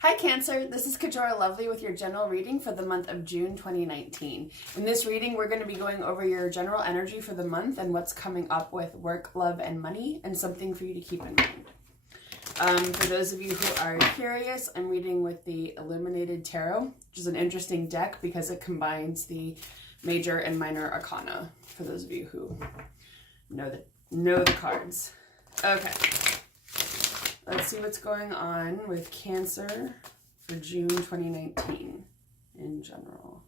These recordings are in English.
Hi Cancer, this is Kajora Lovely with your general reading for the month of June 2019. In this reading, we're going to be going over your general energy for the month and what's coming up with work, love, and money, and something for you to keep in mind. For those of you who are curious, I'm reading with the Illuminated Tarot, which is an interesting deck because it combines the major and minor arcana, for those of you who know the cards. Okay. Let's see what's going on with Cancer for June 2019 in general.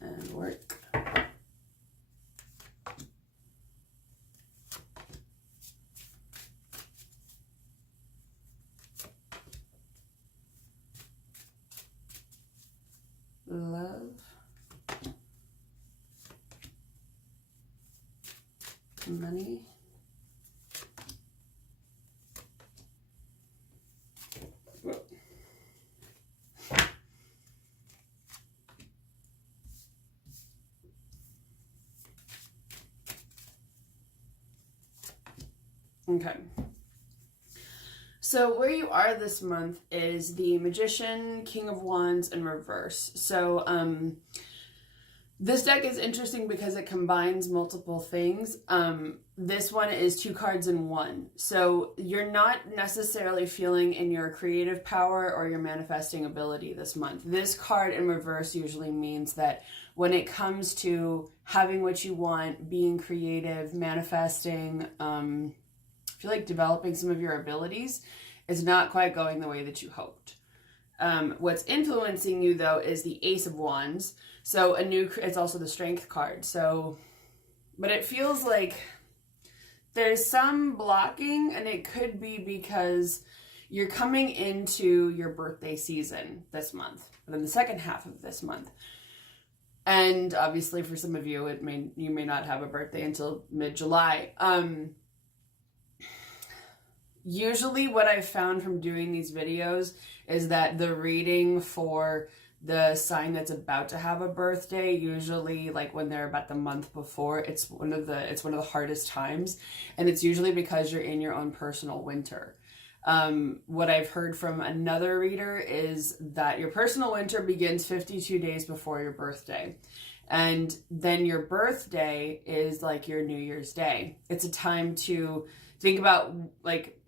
And work. Love, money, whoa. Okay. So where you are this month is the Magician, King of Wands, and Reverse. So this deck is interesting because it combines multiple things. This one is 2 cards in one. So you're not necessarily feeling in your creative power or your manifesting ability this month. This card in reverse usually means that when it comes to having what you want, being creative, manifesting, I feel like developing some of your abilities is not quite going the way that you hoped. What's influencing you though is the Ace of Wands. So it's also the Strength card. So, but it feels like there's some blocking, and it could be because you're coming into your birthday season this month, but in the second half of this month. And obviously for some of you, you may not have a birthday until mid-July. Usually what I've found from doing these videos is that the reading for the sign that's about to have a birthday, usually like when they're about the month before, it's one of the hardest times, and it's usually because you're in your own personal winter. What I've heard from another reader is that your personal winter begins 52 days before your birthday. And then your birthday is like your New Year's Day. It's a time to think about, like,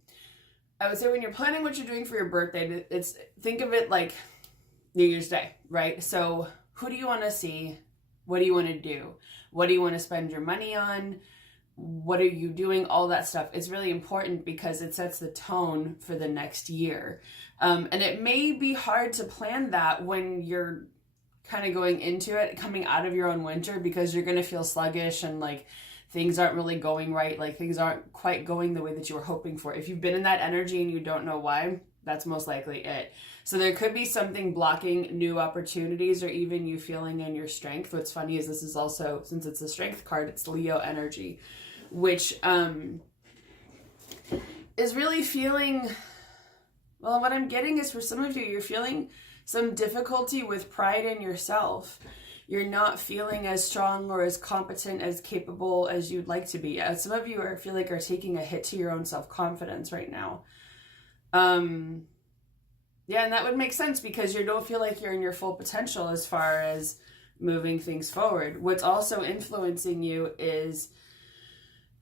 I would say when you're planning what you're doing for your birthday, think of it like New Year's Day, right? So who do you want to see? What do you want to do? What do you want to spend your money on? What are you doing? All that stuff. It's really important because it sets the tone for the next year. And it may be hard to plan that when you're kind of going into it, coming out of your own winter, because you're going to feel sluggish and like things aren't really going right. Like things aren't quite going the way that you were hoping for. If you've been in that energy and you don't know why, that's most likely it. So there could be something blocking new opportunities, or even you feeling in your strength. What's funny is this is also, since it's a Strength card, it's Leo energy, which is really feeling, well, what I'm getting is for some of you, you're feeling some difficulty with pride in yourself. You're not feeling as strong or as competent, as capable as you'd like to be. Some of you feel like are taking a hit to your own self-confidence right now. Yeah, and that would make sense because you don't feel like you're in your full potential as far as moving things forward. What's also influencing you is,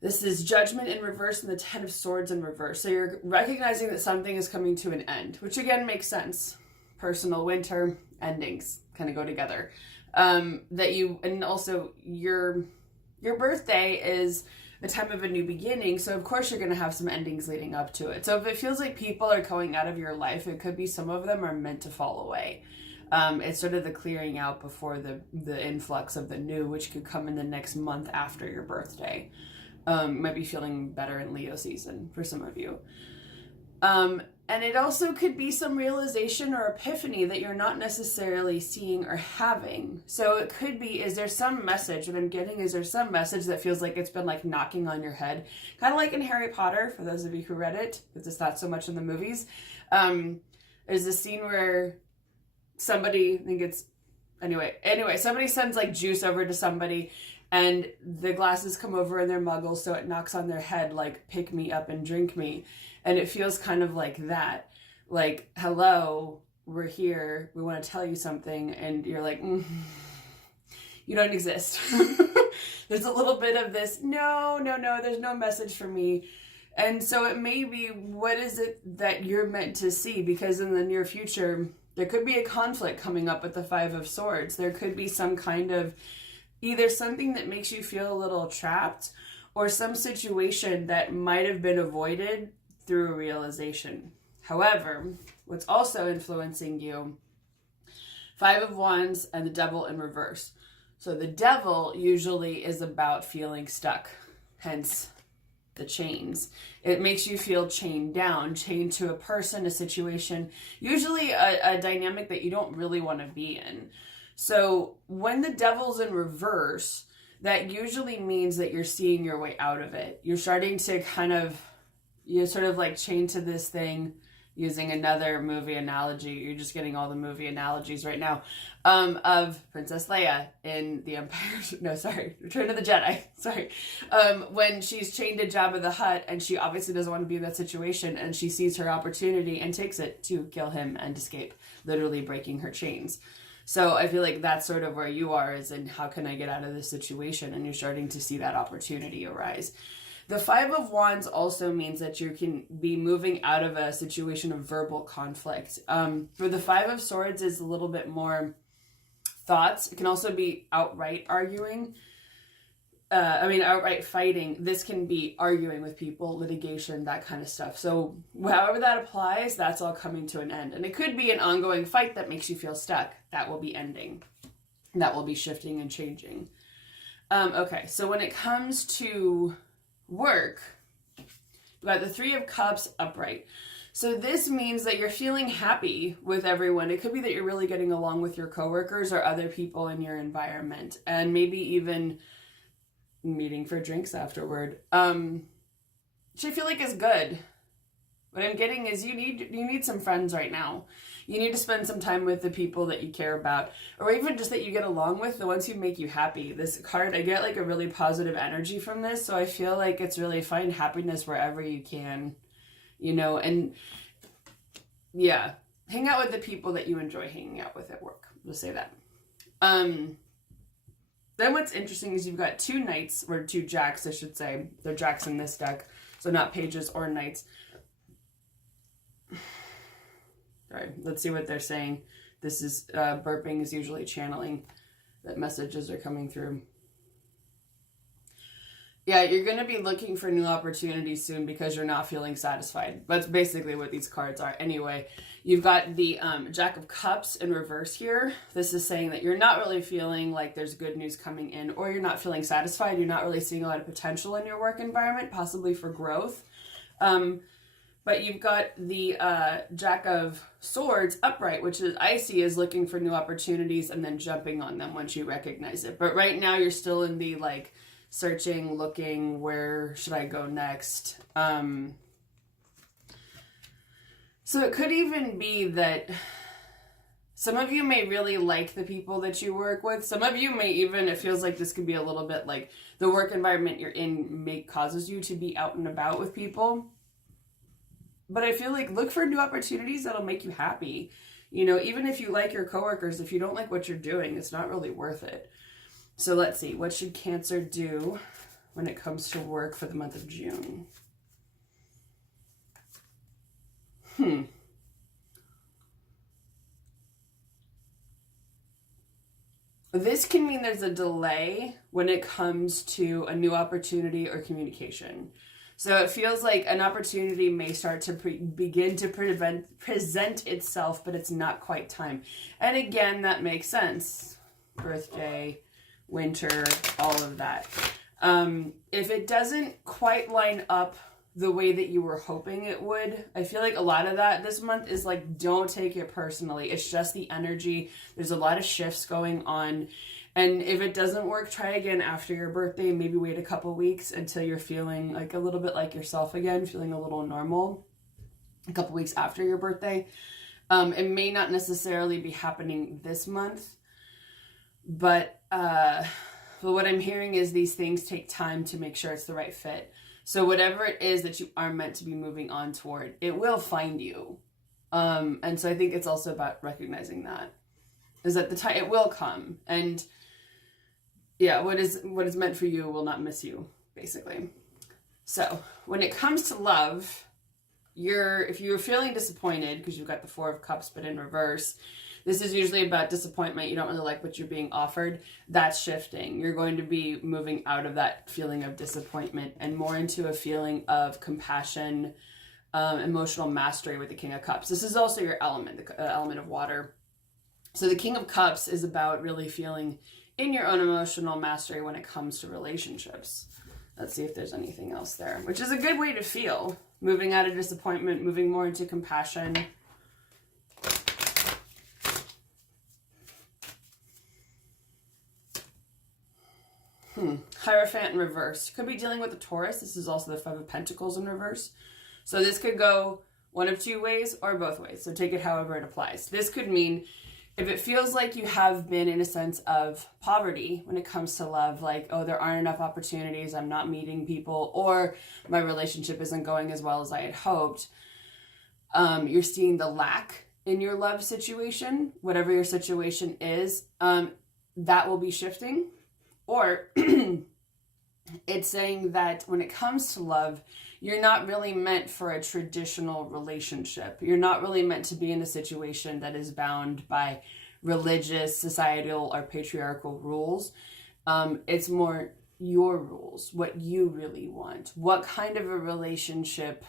this is Judgment in reverse and the 10 of Swords in reverse. So you're recognizing that something is coming to an end, which again makes sense. Personal winter, endings kind of go together. And also your birthday is a time of a new beginning, so of course you're going to have some endings leading up to it. So if it feels like people are going out of your life, it could be some of them are meant to fall away. It's sort of the clearing out before the influx of the new, which could come in the next month after your birthday. Might be feeling better in Leo season for some of you. And it also could be some realization or epiphany that you're not necessarily seeing or having. So it could be, is there some message, what I'm getting is there some message that feels like it's been like knocking on your head? Kind of like in Harry Potter, for those of you who read it, because it's not so much in the movies. There's a scene where somebody, I think it's Anyway, somebody sends like juice over to somebody and the glasses come over in their muggles, so it knocks on their head like, pick me up and drink me. And it feels kind of like that. Like, hello, we're here, we want to tell you something, and you're like, you don't exist. There's a little bit of this, no, there's no message for me. And so it may be, what is it that you're meant to see? Because in the near future, there could be a conflict coming up with the Five of Swords. There could be some kind of, either something that makes you feel a little trapped, or some situation that might have been avoided through a realization. However, what's also influencing you, Five of Wands and the Devil in reverse. So the Devil usually is about feeling stuck, hence the chains. It makes you feel chained down, chained to a person, a situation, usually a dynamic that you don't really want to be in. So when the Devil's in reverse, that usually means that you're seeing your way out of it. You're starting to you're sort of like chained to this thing. Using another movie analogy, you're just getting all the movie analogies right now, of Princess Leia in the Return of the Jedi, when she's chained to Jabba the Hutt, and she obviously doesn't want to be in that situation, and she sees her opportunity and takes it to kill him and escape, literally breaking her chains. So I feel like that's sort of where you are, is in how can I get out of this situation, and you're starting to see that opportunity arise. The Five of Wands also means that you can be moving out of a situation of verbal conflict. For the Five of Swords is a little bit more thoughts. It can also be outright arguing. Outright fighting. This can be arguing with people, litigation, that kind of stuff. So however that applies, that's all coming to an end. And it could be an ongoing fight that makes you feel stuck. That will be ending. That will be shifting and changing. Okay, so when it comes to work, we got the Three of Cups upright. So this means that you're feeling happy with everyone. It could be that you're really getting along with your coworkers or other people in your environment, and maybe even meeting for drinks afterward. Which I feel like is good. What I'm getting is you need some friends right now. You need to spend some time with the people that you care about, or even just that you get along with, the ones who make you happy. This card, I get like a really positive energy from this, so I feel like it's really find happiness wherever you can, and yeah, hang out with the people that you enjoy hanging out with at work. We'll say that. Then what's interesting is you've got two knights, or two jacks, I should say. They're jacks in this deck, so not pages or knights. All right, let's see what they're saying. This is burping is usually channeling that messages are coming through. Yeah, you're going to be looking for new opportunities soon because you're not feeling satisfied. That's basically what these cards are. Anyway, you've got the Jack of Cups in reverse here. This is saying that you're not really feeling like there's good news coming in, or you're not feeling satisfied. You're not really seeing a lot of potential in your work environment, possibly for growth. But you've got the Jack of Swords upright, which is, I see, is looking for new opportunities and then jumping on them once you recognize it. But right now you're still in the like searching, looking, where should I go next? So it could even be that some of you may really like the people that you work with. Some of you may even, it feels like this could be a little bit like the work environment you're in causes you to be out and about with people. But I feel like look for new opportunities that'll make you happy. Even if you like your coworkers, if you don't like what you're doing, it's not really worth it. So let's see. What should Cancer do when it comes to work for the month of June? This can mean there's a delay when it comes to a new opportunity or communication. So it feels like an opportunity may start to begin to present itself, but it's not quite time. And again, that makes sense. Birthday, winter, all of that. If it doesn't quite line up the way that you were hoping it would, I feel like a lot of that this month is like, don't take it personally. It's just the energy. There's a lot of shifts going on. And if it doesn't work, try again after your birthday. Maybe wait a couple weeks until you're feeling like a little bit like yourself again, feeling a little normal. A couple weeks after your birthday. It may not necessarily be happening this month. But what I'm hearing is these things take time to make sure it's the right fit. So whatever it is that you are meant to be moving on toward, it will find you. And so I think it's also about recognizing that, is that the time it will come, and yeah, what is meant for you will not miss you, basically. So when it comes to love, if you're feeling disappointed because you've got the Four of Cups but in reverse, this is usually about disappointment. You don't really like what you're being offered. That's shifting. You're going to be moving out of that feeling of disappointment and more into a feeling of compassion, emotional mastery with the King of Cups. This is also your element, the element of water. So the King of Cups is about really feeling in your own emotional mastery when it comes to relationships. Let's see if there's anything else there, which is a good way to feel. Moving out of disappointment, moving more into compassion. Hierophant in reverse. Could be dealing with a Taurus. This is also the Five of Pentacles in reverse. So this could go one of two ways or both ways. So take it however it applies. This could mean if it feels like you have been in a sense of poverty when it comes to love, like, oh, there aren't enough opportunities, I'm not meeting people, or my relationship isn't going as well as I had hoped, you're seeing the lack in your love situation, whatever your situation is, that will be shifting. Or it's saying that when it comes to love, you're not really meant for a traditional relationship. You're not really meant to be in a situation that is bound by religious, societal, or patriarchal rules. It's more your rules, what you really want. What kind of a relationship?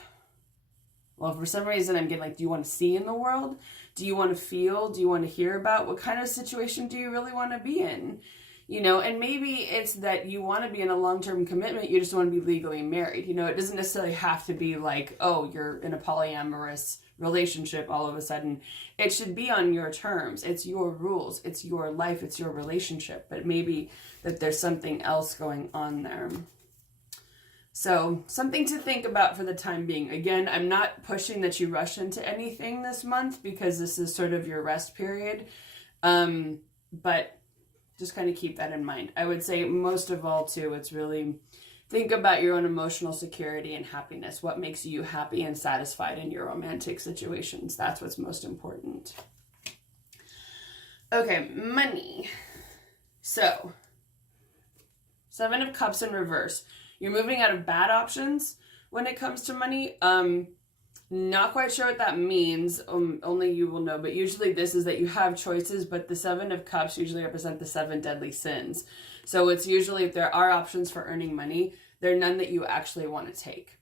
Well, for some reason I'm getting like, do you want to see in the world? Do you want to feel? Do you want to hear about? What kind of situation do you really want to be in? You know, and maybe it's that you want to be in a long-term commitment, you just want to be legally married. You know, it doesn't necessarily have to be like, oh, you're in a polyamorous relationship all of a sudden. It should be on your terms. It's your rules. It's your life. It's your relationship. But maybe that there's something else going on there. So something to think about for the time being. Again, I'm not pushing that you rush into anything this month because this is sort of your rest period. But just kind of keep that in mind. I would say most of all, too, it's really think about your own emotional security and happiness. What makes you happy and satisfied in your romantic situations? That's what's most important. Okay, money. So, Seven of Cups in reverse. You're moving out of bad options when it comes to money. Not quite sure what that means. Only you will know. But usually this is that you have choices, but the Seven of Cups usually represent the 7 deadly sins. So it's usually if there are options for earning money, there are none that you actually want to take.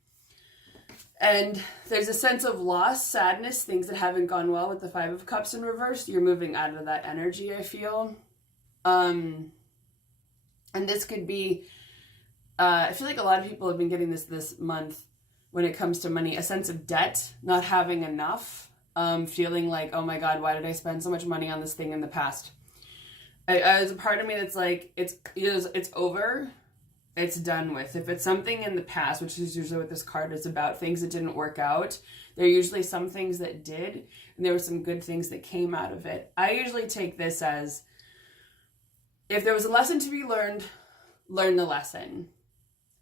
And there's a sense of loss, sadness, things that haven't gone well with the Five of Cups in reverse. You're moving out of that energy, I feel. And this could be, I feel like a lot of people have been getting this month when it comes to money, a sense of debt, not having enough, feeling like, oh my God, why did I spend so much money on this thing in the past? There's a part of me that's like, it's over, it's done with. If it's something in the past, which is usually what this card is about, things that didn't work out, there are usually some things that did, and there were some good things that came out of it. I usually take this as, if there was a lesson to be learned, learn the lesson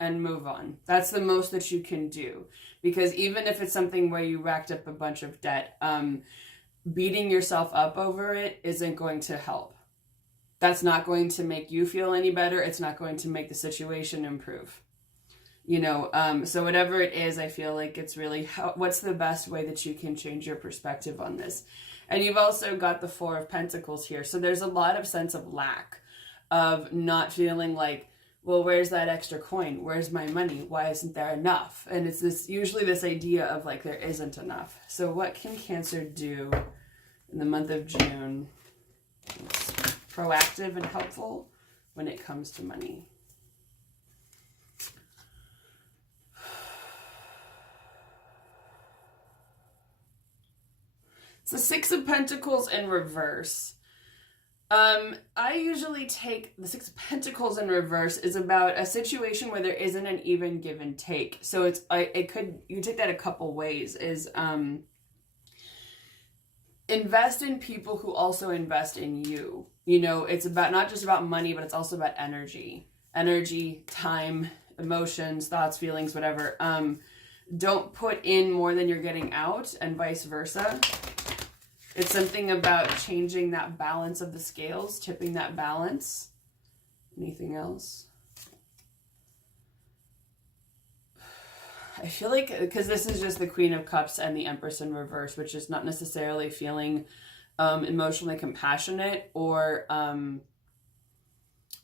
and move on. That's the most that you can do. Because even if it's something where you racked up a bunch of debt, beating yourself up over it isn't going to help. That's not going to make you feel any better. It's not going to make the situation improve. You know, so whatever it is, I feel like it's really, what's the best way that you can change your perspective on this? And you've also got the Four of Pentacles here. So there's a lot of sense of lack, of not feeling like, well, where's that extra coin? Where's my money? Why isn't there enough? And it's usually this idea of like, there isn't enough. So what can Cancer do in the month of June? It's proactive and helpful when it comes to money. It's the Six of Pentacles in reverse. I usually take the Six of Pentacles in reverse is about a situation where there isn't an even give and take. So you take that a couple ways, is invest in people who also invest in you. You know, it's about not just about money, but it's also about energy, time, emotions, thoughts, feelings, whatever. Don't put in more than you're getting out, and vice versa. It's something about changing that balance of the scales, tipping that balance. Anything else? I feel like, because this is just the Queen of Cups and the Empress in reverse, which is not necessarily feeling emotionally compassionate or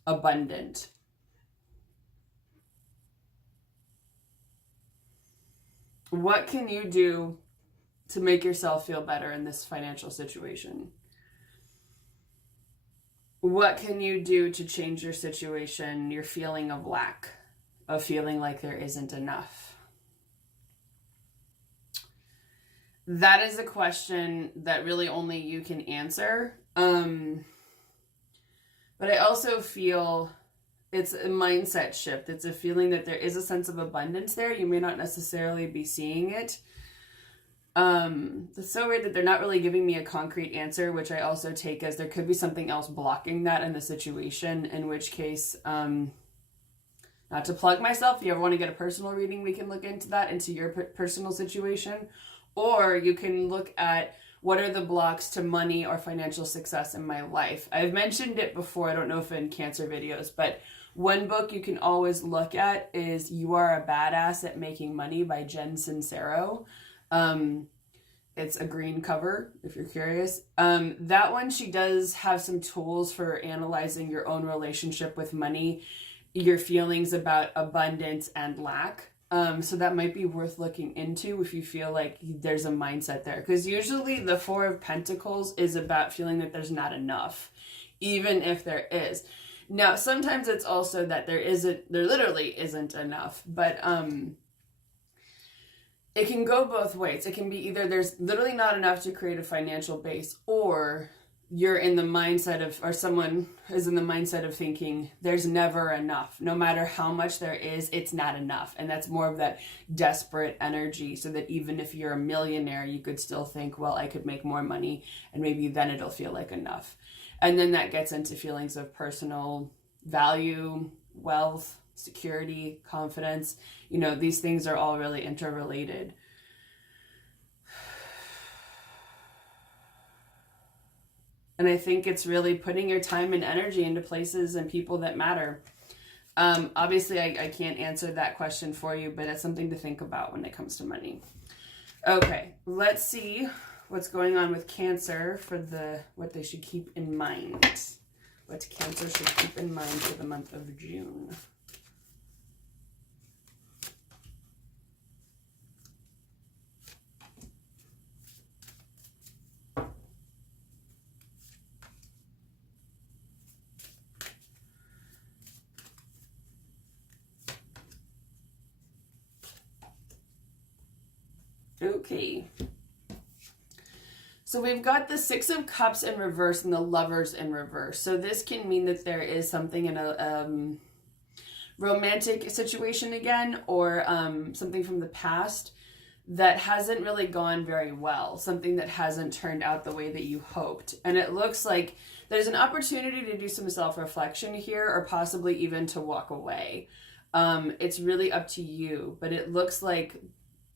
abundant. What can you do to make yourself feel better in this financial situation? What can you do to change your situation, your feeling of lack, of feeling like there isn't enough? That is a question that really only you can answer. But I also feel it's a mindset shift. It's a feeling that there is a sense of abundance there. You may not necessarily be seeing it. It's so weird that they're not really giving me a concrete answer, which I also take as there could be something else blocking that in the situation, in which case, not to plug myself, if you ever want to get a personal reading, we can look into that, into your personal situation. Or you can look at what are the blocks to money or financial success in my life. I've mentioned it before, I don't know if in Cancer videos, but one book you can always look at is You Are a Badass at Making Money by Jen Sincero. It's a green cover, if you're curious. That one, she does have some tools for analyzing your own relationship with money, your feelings about abundance and lack. So that might be worth looking into if you feel like there's a mindset there. Because usually the Four of Pentacles is about feeling that there's not enough, even if there is. Now, sometimes it's also that there literally isn't enough, but it can go both ways. It can be either there's literally not enough to create a financial base, or you're in the mindset of, or someone is in the mindset of thinking there's never enough. No matter how much there is, it's not enough. And that's more of that desperate energy, so that even if you're a millionaire, you could still think, well, I could make more money and maybe then it'll feel like enough. And then that gets into feelings of personal value, wealth, security, confidence. You know, these things are all really interrelated. And I think it's really putting your time and energy into places and people that matter. Obviously, I can't answer that question for you, but it's something to think about when it comes to money. Okay, let's see what's going on with Cancer for what they should keep in mind. What Cancer should keep in mind for the month of June. Okay. So we've got the Six of Cups in reverse and the Lovers in reverse. So this can mean that there is something in a romantic situation again, or something from the past that hasn't really gone very well. Something that hasn't turned out the way that you hoped. And it looks like there's an opportunity to do some self-reflection here, or possibly even to walk away. It's really up to you. But it looks like,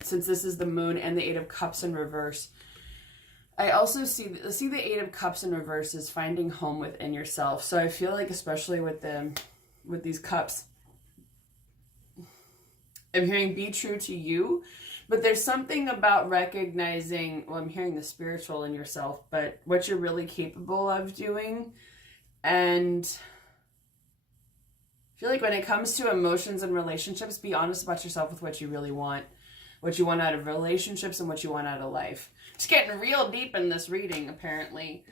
since this is the Moon and the Eight of Cups in reverse, I also see the Eight of Cups in reverse is finding home within yourself. So I feel like, especially with these cups, I'm hearing be true to you, but there's something about recognizing, well, I'm hearing the spiritual in yourself, but what you're really capable of doing. And I feel like when it comes to emotions and relationships, be honest about yourself with what you really want. What you want out of relationships and what you want out of life. It's getting real deep in this reading, apparently.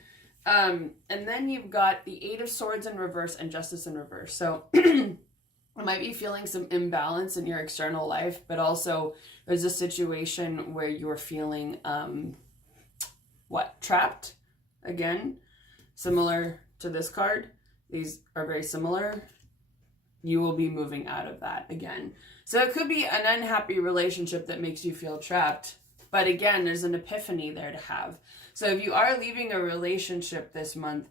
And then you've got the Eight of Swords in reverse and Justice in reverse. So you might be feeling some imbalance in your external life, but also there's a situation where you're feeling, trapped? Again, similar to this card. These are very similar. You will be moving out of that again. So it could be an unhappy relationship that makes you feel trapped. But again, there's an epiphany there to have. So if you are leaving a relationship this month,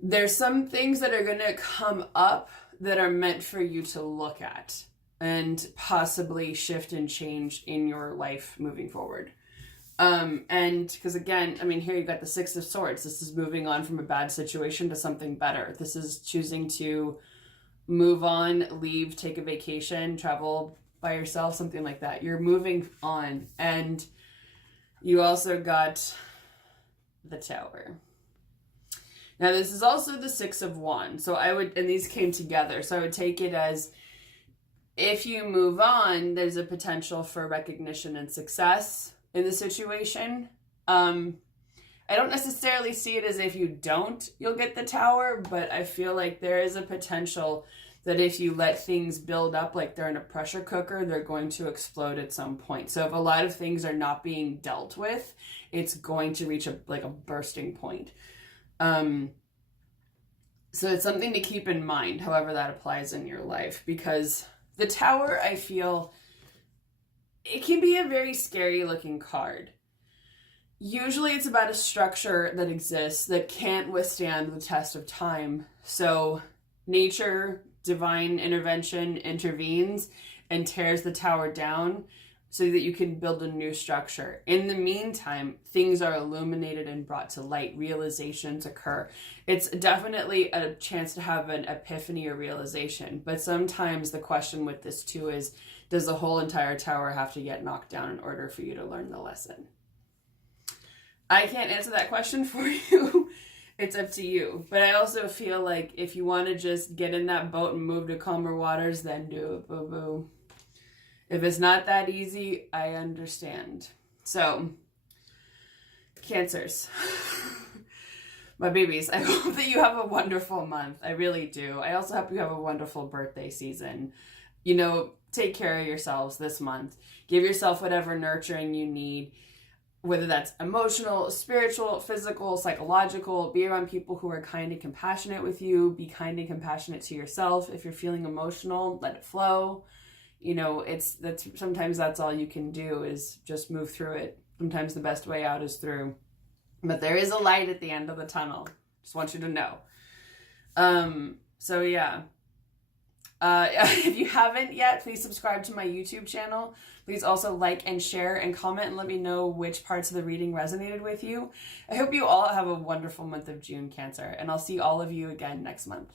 there's some things that are going to come up that are meant for you to look at and possibly shift and change in your life moving forward. And because again, I mean, here you got the Six of Swords. This is moving on from a bad situation to something better. This is choosing to move on, leave, take a vacation, travel by yourself, something like that. You're moving on. And you also got the Tower. Now, this is also the Six of Wands. So I would, and these came together. So I would take it as if you move on, there's a potential for recognition and success in the situation. I don't necessarily see it as if you don't, you'll get the Tower, but I feel like there is a potential that if you let things build up like they're in a pressure cooker, they're going to explode at some point. So if a lot of things are not being dealt with, it's going to reach a bursting point. So it's something to keep in mind, however that applies in your life, because the Tower, I feel, it can be a very scary looking card. Usually it's about a structure that exists that can't withstand the test of time. So nature, divine intervention intervenes and tears the Tower down so that you can build a new structure. In the meantime, things are illuminated and brought to light. Realizations occur. It's definitely a chance to have an epiphany or realization. But sometimes the question with this too is, does the whole entire tower have to get knocked down in order for you to learn the lesson? I can't answer that question for you. It's up to you. But I also feel like if you want to just get in that boat and move to calmer waters, then do it, boo-boo. If it's not that easy, I understand. So, Cancers. My babies, I hope that you have a wonderful month. I really do. I also hope you have a wonderful birthday season. You know, take care of yourselves this month. Give yourself whatever nurturing you need, whether that's emotional, spiritual, physical, psychological. Be around people who are kind and compassionate with you. Be kind and compassionate to yourself. If you're feeling emotional, let it flow. You know, sometimes that's all you can do is just move through it. Sometimes the best way out is through. But there is a light at the end of the tunnel. Just want you to know. So yeah. If you haven't yet, please subscribe to my YouTube channel. Please also like and share and comment and let me know which parts of the reading resonated with you. I hope you all have a wonderful month of June, Cancer, and I'll see all of you again next month.